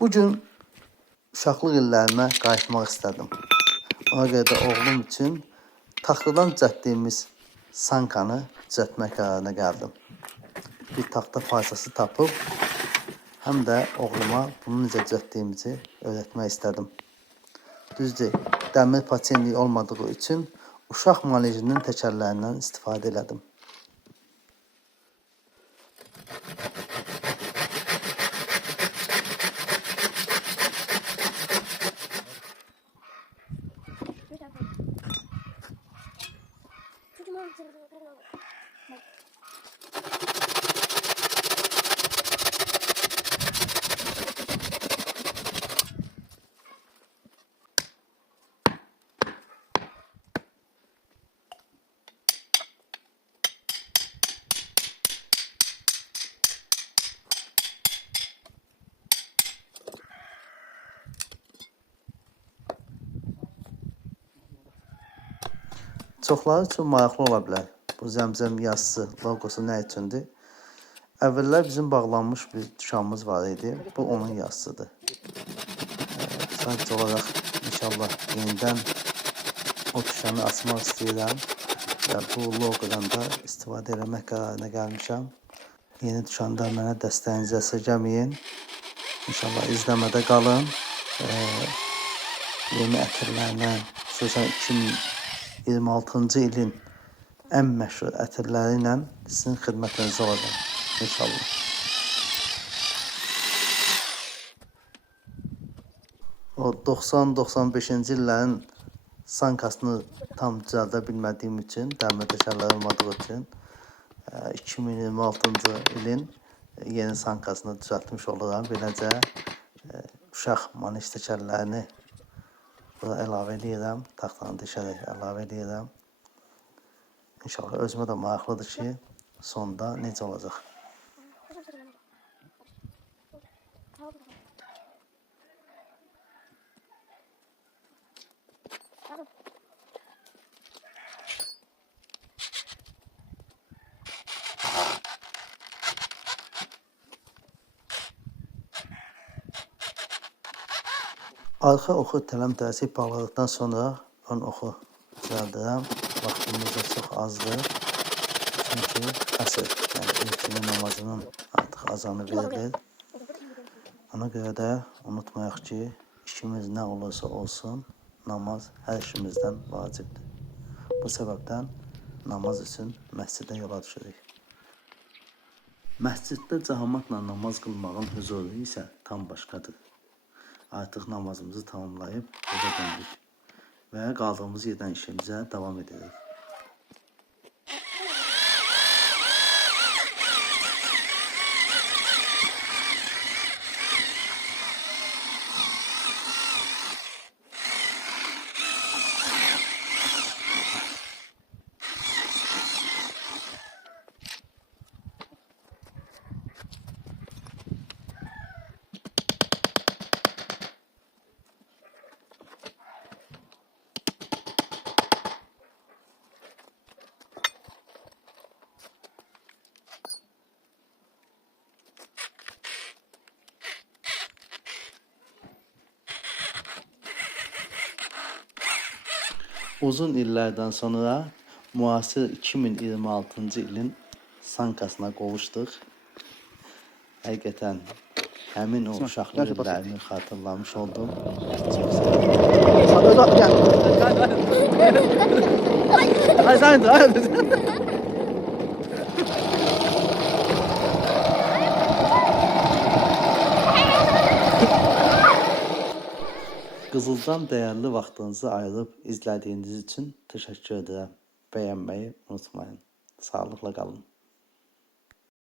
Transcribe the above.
Bugün uşaqlıq illərimə qayıtmaq istədim. Ona görə də oğlum üçün taxtadan düzəltdiyimiz sankanı düzəltmək qərarına gəldim. Bir taxta parçası tapıb, həm də oğluma bunu necə düzəltdiyimizi öyrətmək istədim. Düzdür, dəmir patenliyi olmadığı üçün uşaq manejinin təkərlərindən istifadə elədim. Çoxları üçün maraqlı ola bilər. Bu Zəmzəm yazısı, logosu nə üçündür? Əvvəllər bizim bağlanmış bir dükanımız var idi. Bu onun yazısıdır. Sadəcə olaraq inşallah yenidən o dükanı açmaq istəyirəm və bu logodan da istifadə etmək qərarına gəlmişəm. Yeni dükanda mənə dəstəyinizi əsirgəməyin. İnşallah izləmədə qalın. Yeni ətirlərlə, xüsusən 2026-cı ilin ən məşhur ətirləri ilə sizin xidmətinizdə olacaq. İnşallah. O 90-95-ci illərin sankasını tam düzəldə bilmədiyim üçün, dəmir təkərləri olmadığı üçün 2026-cı ilin yeni sankasını düzəltmiş oluram. Beləcə uşaq manej təkərlərini bura əlavə edirəm, taxtanı deşərək əlavə edirəm. İnşallah özümə də maraqlıdır ki, sonda necə olacaq. Arxa oxu tələm-tələsik bağladıqdan sonra ön oxu düzəldirəm. Vaxtımız da çox azdır. Çünki əsr, yəni ilkinin namazının artıq azanı verilir. Ona görə də unutmayaq ki, işimiz nə olursa olsun, namaz hər işimizdən vacibdir. Bu səbəbdən namaz üçün məscidə yola düşürük. Məsciddə cəmaatla namaz qılmağın huzuru isə tam başqadır. Artıq namazımızı tamamlayıb evə döndük və qaldığımız yerdən işimizə davam edirik. Uzun illərdən sonra müasir 2026-cı ilin sankasına qovuşduq. Həqiqətən həmin o uşaqlıq illərini xatırlamış oldum. Çox Qızıldan dəyərli vaxtınızı ayırıb izlədiyiniz üçün təşəkkür edirəm. Bəyənməyi unutmayın. Sağlıqla qalın.